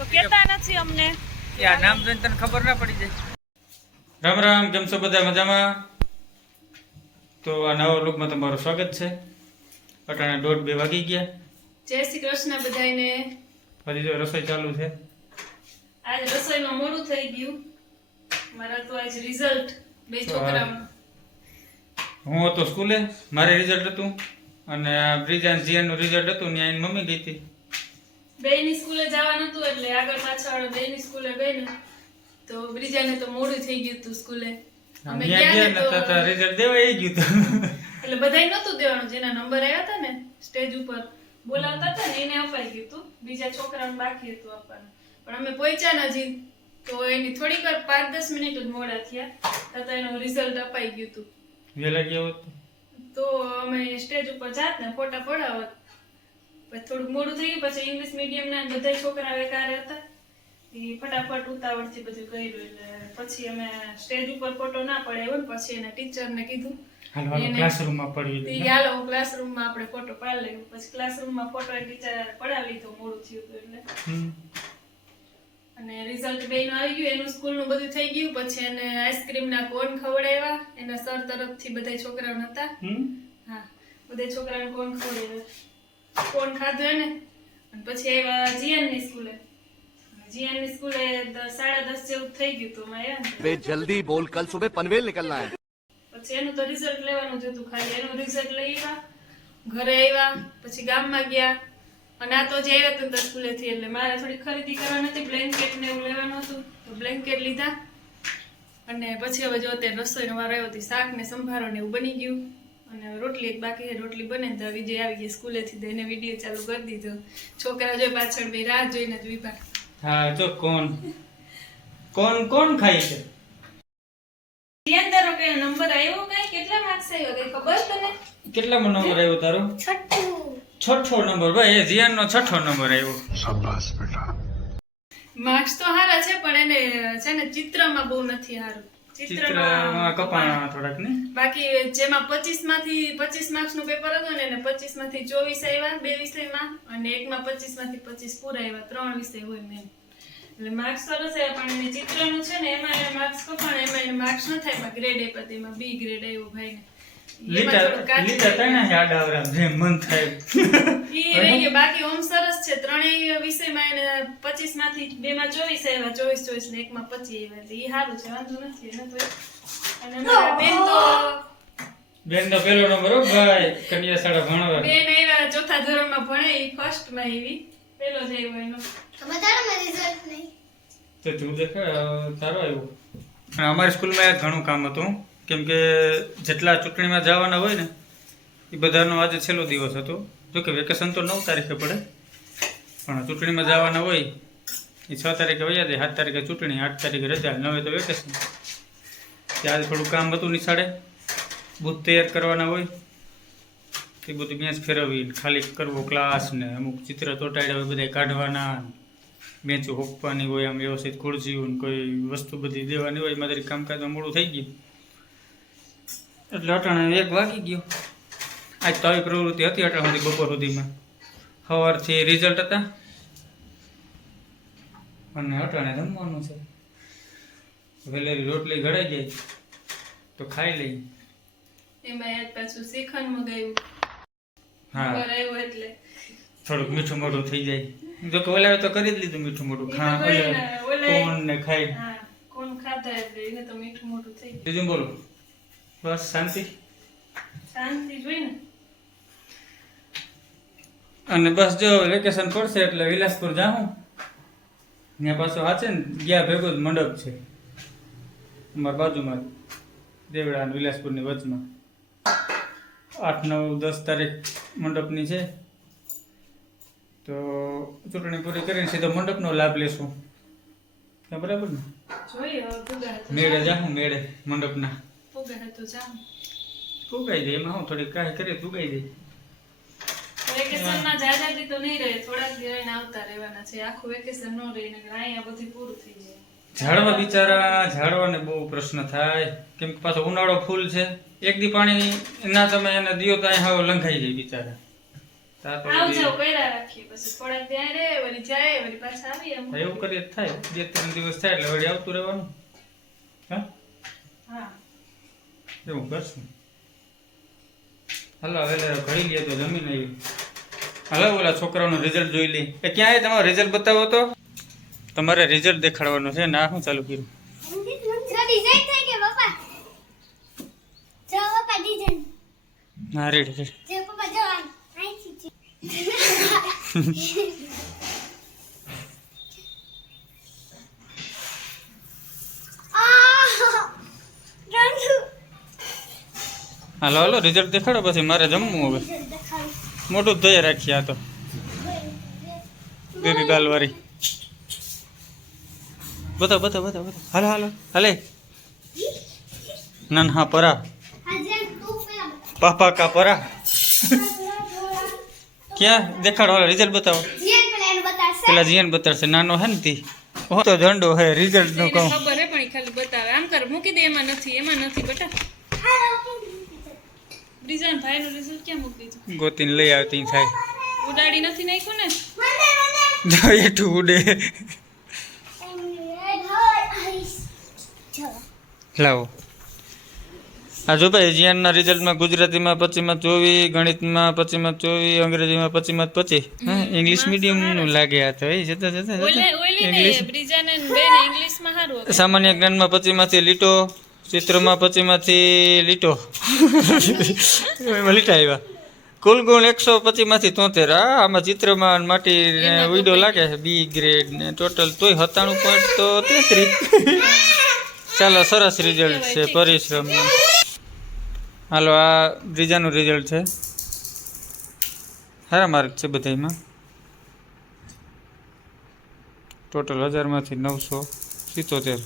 તો કેતા નથી અમને. આ નામ જોઈને તને ખબર ના પડી જાય. રામ રામ કેમ છો બધા મજામાં? તો આ નવા લુકમાં તમારું સ્વાગત છે. અટાણા દોઢ બે વાગી ગયા. જય શ્રી કૃષ્ણ બધાને હજી જો રસોઈ ચાલુ છે. આજ રસોઈમાં મોડું થઈ ગયું. મારા તો આજ રિઝલ્ટ બે છોકરા હું હતો સ્કૂલે મારે રિઝલ્ટ હતું. અને બ્રિજાન બ્રિજાનનું રિઝલ્ટ હતું ત્યાં એની મમ્મી ગઈ હતી. બેયની સ્કૂલે જવાનું હતું એટલે આગળ પાછળ બેની સ્કૂલે ગઈ ને તો બ્રિજાને તો મોડું થઈ ગયું હતું સ્કૂલે. અમે ગયા ગયા ને ને તો તો રિઝલ્ટ દેવા ગયું હતું. એટલે બધાય નહોતું દેવાનું જેના નંબર આવ્યા હતા ને સ્ટેજ ઉપર બોલાવતા હતા ને એને અપાઈ ગયું હતું. બીજા છોકરાને બાકી હતું આપવાનું. પણ અમે પહોંચ્યા નજી તો એની થોડીક વાર પાંચ દસ મિનિટ જ મોડા થયા. તો એનું રિઝલ્ટ અપાઈ ગયું હતું. વહેલા ગયા હોત? તો અમે સ્ટેજ ઉપર જાત ને ફોટા પડાવત પછી થોડુંક મોડું થઈ ગયું પછી ઇંગ્લિશ મીડિયમ ના બધા છોકરા એકારે હતા. એ ફટાફટ ઉતાવળથી બધું કર્યું એટલે પછી અમે સ્ટેજ ઉપર ફોટો ના પડાવ્યો ને પછી એના ટીચરને કીધું. ક્લાસરૂમમાં પડી હાલો ક્લાસરૂમમાં આપણે ફોટો પાડી લેવું પછી ક્લાસરૂમમાં ફોટો ટીચર પડાવી લીધો મોડું થયું એટલે. અને રિઝલ્ટ બેયનું આવી ગયું એનું સ્કૂલનું બધું થઈ ગયું. પછી એને આઈસ્ક્રીમના કોન ખવડાવ્યા. એના સર તરફથી બધા છોકરાઓ હતા હા બધા છોકરાને કોન ખવડાવ્યા. કોણ ખાધું ને અને પછી આવ્યા જીએનની સ્કૂલે. જીએનની સ્કૂલે સાડા દસ જેવું થઈ ગયું તો મેં જલ્દી બોલ કલ સુબહ પનવેલ નીકળના પછી એનું તો રિઝલ્ટ લેવાનું જ હતું ખાલી. એનું રિઝલ્ટ લઈ આવ્યા ઘરે આવ્યા પછી ગામમાં ગયા. અને આ તો જે આવ્યા હતું દસ સ્કૂલેથી એટલે મારે થોડી ખરીદી કરવાની હતી બ્લેન્કેટ ને એવું લેવાનું હતું. તો બ્લેન્કેટ લીધા. અને પછી હવે જો અત્યારે રસોઈનો વારો આવ્યો હતી શાક ને સંભારો ને એવું બની ગયું. અને રોટલી એક બાકી રોટલી બને તો વિજય આવી ગઈ સ્કૂલેથી તો એને વીડિયો ચાલુ કરી દીધો. છોકરા જોઈ પાછળ બે રાહ જોઈને જ વિભાગ. હા જો કોણ? કોણ કોણ ખાય છે? કે નંબર આવ્યો કઈ? કેટલા માર્ક્સ આવ્યો કઈ ખબર તને? કેટલામો નંબર આવ્યો તારો? છઠ્ઠો. નંબર ભાઈ એ જીયાનનો છઠ્ઠો નંબર આવ્યો માર્ક્સ તો સારા છે પણ એને છે ને ચિત્રમાં બહુ નથી સારું ચિત્રમાં કપાણા થોડાક ને? બાકી જેમાં પચીસમાંથી પચીસ માર્ક્સનું પેપર હતું ને એને પચીસમાંથી ચોવીસ આવ્યા બે વિષયમાં અને એકમાં પચીસમાંથી પચીસ પૂરા આવ્યા ત્રણ વિષય હોય મેં એટલે માર્ક્સ સરસ આવ્યા પણ એને ચિત્રનું છે ને એમાં એને માર્ક્સ કપાણ એમાં એને માર્ક્સ ન થાય પણ ગ્રેડ આપ્યા તેમાં બી ગ્રેડ આવ્યો ભાઈને. લીટા લીટા તને યાદ આવરા જેમ મન થાય ઈ રહી બાકી ઓમ સરસ છે. ત્રણેય વિષયમાં એને પચીસમાંથી બે માં ચોવીસ આવ્યા ચોવીસ ચોવીસ ને આવ્યા. એટલે ઈ સારું છે. વાંધો નથી એને તો અને મારા બેન તો બેન તો પેલો નંબર હો ભાઈ. કન્યા શાળા ભણવા. બેન આવ્યા ચોથા ધોરણમાં ભણે ઈ ફર્સ્ટમાં આવી. પેલો જ આવ્યો એનો. તો તું દેખાય તારો આવ્યો. અને અમારી સ્કૂલમાં એક ઘણું કામ હતું. કેમ કે જેટલા ચૂંટણીમાં જવાના હોય ને, એ બધાનો આજે છેલ્લો દિવસ હતો. જોકે વેકેશન તો નવ તારીખે પડે, પણ ચૂંટણીમાં જવાના હોય, એ છ તારીખે વયા જાય, સાત તારીખે ચૂંટણી, આઠ તારીખે રજા, નવે તો વેકેશન. ત્યારે થોડું કામ હતું નિશાળે, બુથ તૈયાર કરવાના હોય, એ બધું મેચ ફેરવી ખાલી કરવો ક્લાસ ને અમુક ચિત્ર તોટાડ્યા હોય બધા કાઢવાના, બેંચ હોપવાની હોય, આમ વ્યવસ્થિત ખુરશીઓ કોઈ વસ્તુ બધી દેવાની હોય, એમાં કામકાજમાં મોડું થઈ ગયું. એટલે અટાણે એક વાગી ગયો. આજ તો આવી પ્રવૃત્તિ હતી અટાણ સુધી બપોર સુધીમાં. સવારથી રિઝલ્ટ હતા. અને અટાણે જમવાનું છે. વેલેરી રોટલી ઘડાઈ જાય તો ખાઈ લઈ. એમાં યાદ પાછું શ્રીખંડ મગાવ્યું હા. એટલે. થોડુંક મીઠું મોઢું થઈ જાય. જો કે ઓલા તો કરી જ લીધું મીઠું મોઢું. ખા તો હોય ને, ઓલે ઓલા- કોણ ને ખાઈ. કોણ ખાધા એટલે એને તો મીઠું મોટું થઈ ગયું. બીજું બોલો. બસ શાંતિ? શાંતિ જોઈ ને. અને બસ જો વેકેશન પડશે એટલે વિલાસપુર જાઉં. ત્યાં પાછો હાચે ને ગયા ભેગો જ મંડપ છે. અમારા બાજુમાં દેવડા અને વિલાસપુરની વચમાં. આઠ નવ દસ તારીખ મંડપની છે. તો ચૂંટણી પૂરી કરીને સીધો મંડપનો લાભ લેશું. બરાબર ને? મેળે જાઉં મેળે મંડપના. ફુગા હતો જામ ફૂગાઈ જાય એમાં હું થોડી કાંઈ કરે ફૂગાઈ જાય. વેકેશનમાં જાજા દી તો નહીં રહે થોડાક દિવસ રહીને આવતા રહેવાના છે. આખું વેકેશન ન રહીને અહીંયા બધું પૂરું થઈ જાય. ઝાડવા બિચારા ઝાડવાને બહુ પ્રશ્ન થાય. કેમ કે પાછો ઉનાળો ફૂલ છે. એક દી પાણી ના તમે એને દિયો તો હવે લંઘાઈ જાય બિચારા. એવું કરીએ થાય. બે ત્રણ દિવસ થાય એટલે વળી આવતું રહેવાનું. હા? હા. એવું કરશું. હાલો હવે ઘડી લે તો જમીન આવી. હાલો ઓલા છોકરાઓનું રિઝલ્ટ જોઈ લઈ એ ક્યાં આવે તમારો રિઝલ્ટ બતાવો તો? તમારે રિઝલ્ટ દેખાડવાનું છે ના શું ચાલુ કર્યું? ના રેડી રેડી જો પપ્પા જો આ અહીંથી છે. આહ! રંગુ. હાલો હાલો રિઝલ્ટ દેખાડો પછી મારે જમવું હવે. મોટું જ ધોઈ રાખીએ આ તો. દીદી દાલવારી બતાવો બતાવ બતાવ બતાવ હાલો હાલો હાલે. ના હા પરા. પાપા કા પરા. ક્યાં? દેખાડો હાલો રિઝલ્ટ બતાવો. પેલા જીયન બતાડશે. નાનો હે ને તી. ઓ તો ઝંડો હે રિઝલ્ટનું કહું. ખબર હે પણ ખાલી બતાવે. આમ કર મૂકી દે એમાં નથી એમાં નથી બેટા. ડિઝાઇન ભાઈનું રિઝલ્ટ કેમ મૂકી દીધું? ગોતીને લઈ આવતી થાય. ઉડાડી નથી નાખ્યું ને? મને ઉડે. લાવો. આ જો ભાઈ જીયાનના રિઝલ્ટમાં ગુજરાતીમાં પચીમાં ચોવીસ ગણિતમાં પચીમાં ચોવીસ અંગ્રેજીમાં પચીમાં પચીસ. હા ઇંગ્લિશ મીડિયમનું લાગે આ તો એ જતા જતા ને ઇંગ્લિશ ને સામાન્ય જ્ઞાનમાં પચીમાંથી લીટો. ચિત્રમાં પચીમાંથી લીટો. એમાં લીટા આવ્યા. કુલ ગુણ એકસો પચીમાંથી તોતેર. હા આમાં ચિત્રમાં માટી ને વિડો લાગે છે. બી ગ્રેડ ને ટોટલ તોય સત્તાણું પોઈન્ટ તો તેત્રીસ. ચાલો સરસ રિઝલ્ટ છે પરિશ્રમ હાલો આ બ્રિજાનું રિઝલ્ટ છે. સારા માર્ક છે બધામાં ટોટલ હજારમાંથી નવસો સિત્તોતેર.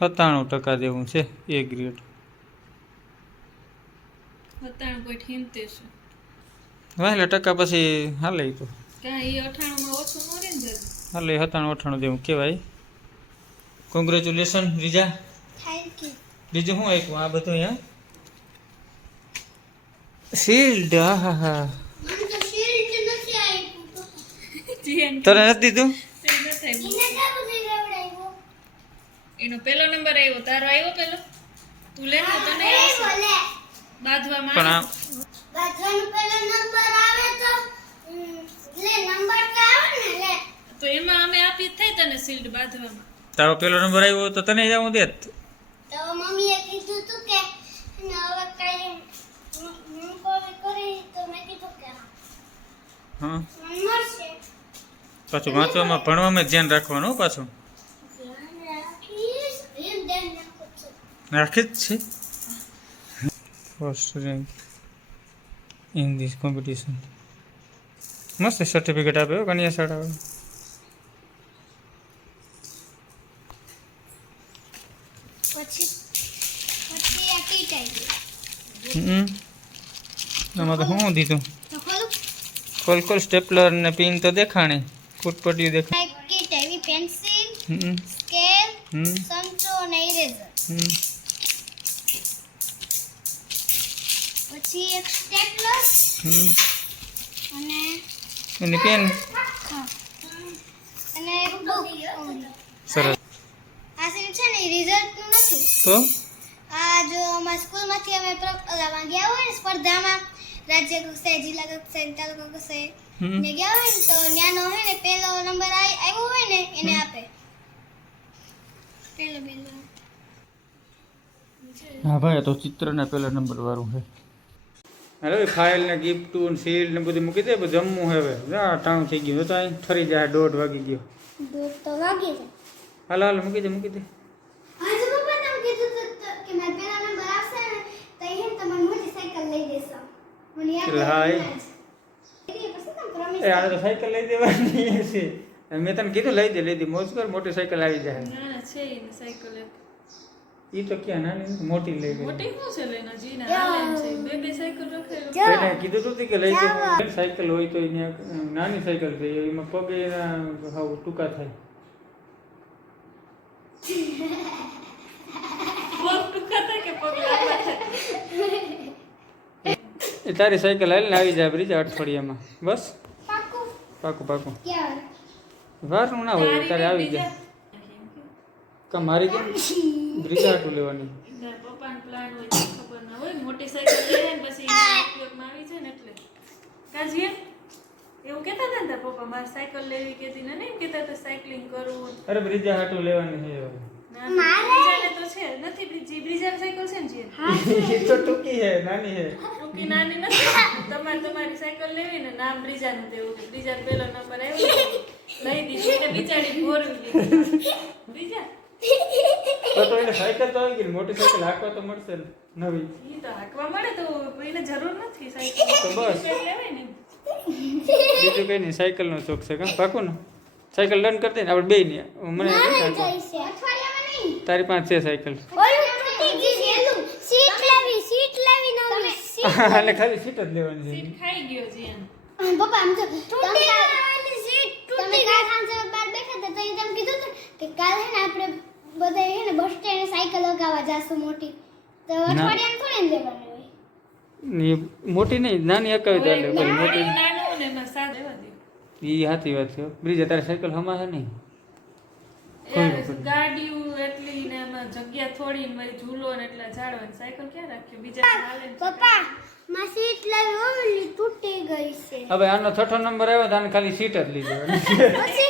સત્તાણું ટકા જેવું છે એ ગ્રેડ સત્તાણું પોઈન્ટ હિંતેર છે વાહેલા ટકા પછી હાલે ઈ તો કાં ઈ અઠાણુંમાં ઓછું ન રહે ને જલ્દી? હાલે સત્તાણું અઠાણું જેવું કહેવાય કોંગ્રેચ્યુલેશન રીજા થેન્ક યુ બીજું શું આપ્યું? આ બધું અહીંયા? શિલ્ડ હા હા હા મને તો શીલ્ડ નથી આપ્યું. જીએન તને નથી દીધું તે ન થાય એને ક્યાં બધું લેવડાવ્યું એનો પહેલો નંબર આવ્યો તારો આવ્યો પહેલો? તું લે તો તને બાંધવામાં પણ આ આવે. નંબર આવે તો લે નંબર તો આવે ને લે. તો એમાં અમે આપી જ થાય તને શિલ્ડ બાંધવામાં. તારો પહેલો નંબર આવ્યો તો તને જવું દે તો મમ્મીએ કીધું તું કે હવે કઈ હું કોઈ કરી તો મેં કીધું કે હા, પાછું વાંચવામાં ભણવામાં જ ધ્યાન રાખવાનું પાછું ધ્યાન રાખીશ એમ ધ્યાન રાખું છું રાખે જ છે. First rank in this competition મસ્ત સર્ટિફિકેટ આપ્યો કન્યા શાળા પછી પછી આ કીટ આવી હમ. આમાં તો શું દીધું? કોલ કોલ સ્ટેપલર ને પિન તો દેખાણી. ફૂટપટ્ટીઓ દેખા આ કીટ પેન્સિલ સ્કેલ સંચો અને ઇરેઝર પછી એક સ્ટેપલર હમ. અને એની પેન અને એક બુક સરસ. આ સીન છે ને રિઝલ્ટનું નથી. તો? આ જો અમારા સ્કૂલમાંથી અમે પ્ર- ગયા હોય ને સ્પર્ધામાં રાજ્ય કક્ષાએ જિલ્લા કક્ષાએ તાલુકા કક્ષાએ. હમ. ને ગયા હોય ને તો ત્યાંનો હોય ને પહેલો નંબર આવ્યો હોય ને એને આપે. પહેલો પહેલો હા ભાઈ આ તો ચિત્રના પહેલા નંબર વાળું છે. હવે ફાઇલ ને ગિફ્ટ ને સીલ ને બધું મૂકી દે બધું જમવું હવે. જા ટાણું થઈ ગયું. તો અહીં ઠરી જાય દોઢ વાગી ગયો. હાલ તો વાગી જાય હાલો હાલો મૂકી દે મૂકી દે. સાયકલ લઈ દેવાની મેં તને કીધું લઈ દે લઈ દે. મોજ કર મોટી સાયકલ આવી જાય. એ તો ક્યાં નાની મોટી લઈ ગઈ. મોટી શું છે લઈને? જીના હાલે છે. બે બે સાયકલ રખેલો જો. એને કીધું તું કે લઈ જાય સાયકલ હોય તો એને નાની સાયકલ છે એમાં પગ એના હાવ ટૂંકા થાય. એ તારી સાયકલ હાલીને આવી જાય બ્રિજા અઠવાડિયામાં. બસ? પાકું. પાકું વાર ના હોય તારે આવી જાય કા મારી કેમ બ્રિજા લેવાની. પપ્પાનો પ્લાન હોય ખબર ના હોય. મોટી સાયકલ લઈ ને પછી ઉપયોગમાં આવી જાય ને એટલે. કાજી એવું કહેતા હતા ને પપ્પા મારે સાયકલ લેવી કહેતી ને એમ કહેતા હતા સાયકલિંગ કરવું અરે બ્રિજા આટું લેવાની છે હવે. તો છે. નથી બ્રિજી બ્રિજાની સાયકલ છે ને જે? એ તો ટૂંકી છે નાની છે. ટૂંકી નાની નથી. તમારે તમારી સાયકલ લેવી ને નામ બ્રિજાનું દેવું કે બ્રિજા પેલો નંબર આવ્યો લઈ દીધી. એટલે બિચારી ભોરવી બ્રિજા તો તો એને સાયકલ તો આવી ગઈ મોટી સાયકલ હાંકવા તો મળશે ને, નવી. ઈ તો હાંકવા મળે તો એને જરૂર નથી સાયકલ. તો બસ. લેવાય ને? બીજું કઈ નહીં સાયકલનો શોખ છે કા? પાકું ને. સાયકલ લર્ન કરી દે ને આપણે બે નહીં. મને તારી પાસે છે સાયકલ. છે. અને ખાલી સીટ જ લેવાની છે. સીટ ખાઈ ગયો જીયન પપ્પા આમ તો તૂટી ગઈ સીટ તૂટી ગઈ સાંજે બાર બેઠા હતા તો એમ કીધું કે કાલે આપણે બધા હે ને બસ સ્ટેન્ડ સાયકલ લગાવવા જાશું મોટી. તો અઠવાડિયામાં થોડી લેવાની હોય. ને મોટી નહીં નાની અકાવી દે એટલે મોટી નાનું ને એમાં સાથ રહેવા દે. એ સાચી વાત છે. બ્રિજ તારે સાયકલ હમા હે નહીં. ગાડીઓ એટલી ને એમાં જગ્યા થોડી ને મારી ઝૂલો ને એટલા ઝાડવા ને સાયકલ ક્યાં રાખ્યો બીજા પપ્પા માં સીટ લેવી તૂટી ગઈ હવે આનો છઠ્ઠો નંબર આવ્યો તો આને ખાલી સીટ જ લઈ જવાની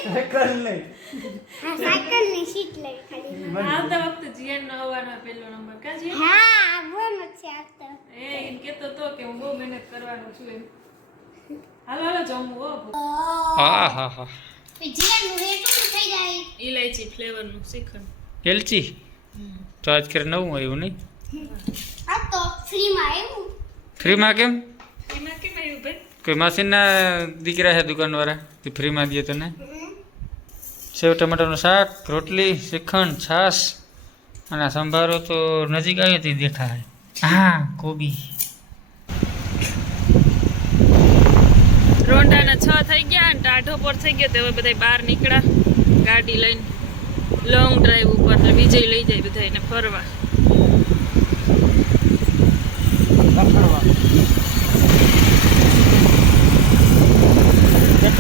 સાયકલ નહીં. હા સાયકલની સીટ લઈ ખાલી. આવતા વખતે જીએન નો આવવાનો પહેલો નંબર. કા જીએન? હા આવવાનો છે આ એ એમ કેતો તો કે હું બહુ મહેનત કરવાનો છું એમ. હાલો હાલો જમવું હો. હા હા હા. જીવન રેટ થઈ જાય? ઇલાયચી ફ્લેવરનું શ્રીખંડ એલચી તો આજ કરે નવું આવ્યું નહીં? આ તો ફ્રીમાં આવ્યું. ફ્રીમાં કેમ? કોઈ માસીના દીકરા છે દુકાનવાળા? તે ફ્રીમાં દે તને? સેવ ટમાટાનું શાક રોટલી શ્રીખંડ છાશ અને આ સંભારો તો નજીક આવ્યો તે દેખાય હા કોબી. રોંડાના છ થઈ ગયા અને ટાઢો પર થઈ ગયો તો હવે બધા બહાર નીકળ્યા. ગાડી લઈને લોંગ ડ્રાઈવ ઉપર ને વિજય લઈ જાય બધા એને ફરવા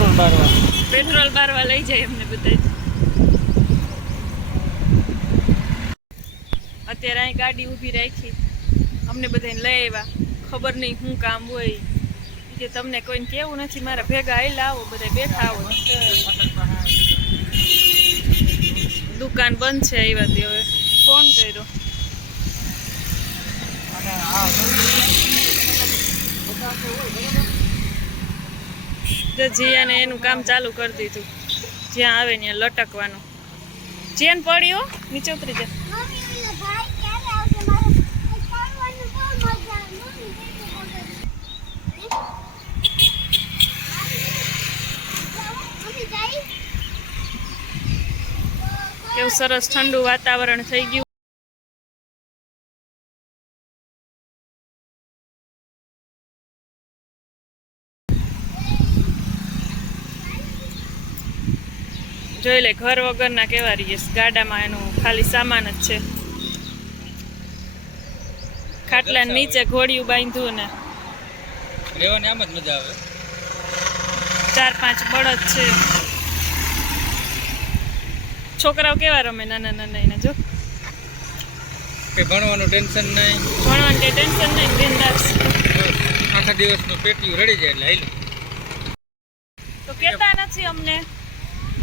પેટ્રોલ બારવા. પેટ્રોલ બારવા લઈ જાય એમને બધા અત્યારે અહીં ગાડી ઊભી રાખી. અમને બધાને લઈ આવ્યા. ખબર નહીં શું કામ હોય. કે તમને કોઈને કેવું નથી મારા ભેગા આવેલા આવો બધા બેઠા આવો. દુકાન બંધ છે આવ્યા તે હવે. ફોન કર્યો. તો જીયાને એનું કામ ચાલુ કરી દીધું. જ્યાં આવે ત્યાં લટકવાનું. ચેન પડ્યો નીચે ઉતરી જાય કેવું સરસ ઠંડુ વાતાવરણ થઈ ગયું. જોઈ લે ઘર વગરના કેવા રહીએ ગાડામાં એનું ખાલી સામાન જ છે. ખાટલા નીચે ઘોડિયું બાંધ્યું ને. રહેવાની આમ જ મજા આવે. ચાર પાંચ બળદ છે. છોકરાઓ કેવા રમે નાના નાના એના જો? કે ભણવાનું ટેન્શન નહીં. ભણવાનું કે ટેન્શન નહીં બિંદાસ. આખા દિવસનું પેટીયું રડી જાય એટલે હાલ્યું. તો કેતા નથી અમને.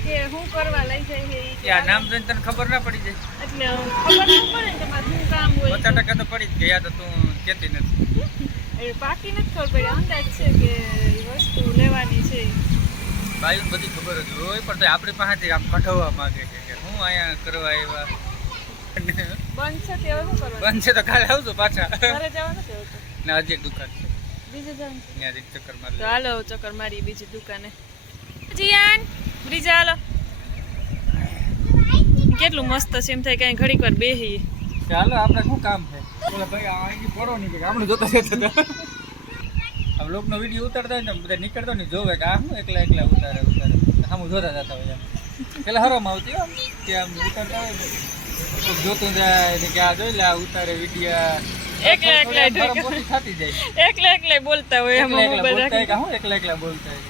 કે હું કરવા લઈ જાય છે આ નામ જોઈને તને ખબર ના પડી જાય? એટલે ખબર ન પડે ને કામ હોય તો પડી જ ગયા તો તું કહેતી નથી. એ બાકી નથી ખબર પડી અંદાજ છે કે વસ્તુ લેવાની છે. ભાઈ બધી ખબર જ હોય પણ આપણી પાસેથી આમ કઢાવવા માંગે છે કે હું અહીંયા કરવા આવ્યા? બંધ છે તે હવે શું કરવાનું? બંધ છે તો કાલે આવજો પાછા. ઘરે જવાનું નથી હોતું હજી એક દુકાન છે. બીજે જવાનું છે. ત્યાં ચક્કર મારી ચક્કર મારી બીજી દુકાને. જીયાન બ્રિજા હાલો. કેટલું મસ્ત છે એમ થાય કે ઘડીક વાર બેહી ચાલો આપણે શું કામ છે? બોલે ભાઈ આ અહીંથી પડો નહીં આપણે જોતા હતા. હવે વીડિયો ઉતારતા હોય ને બધા નીકળતો ને જોવે કે આ એકલા એકલા ઉતારે ઉતારે. આમ જોતા જતા હોય એમ. પેલા હરોમાં આવતી હો કે આમ ઉતારતા હોય જોતું જાય ને કે આ જોઈ લે આ ઉતારે વિડીયા એકલા એકલા થતી જાય. એકલા એકલા બોલતા હોય એમાં હોય એકલા એકલા બોલતા હોય?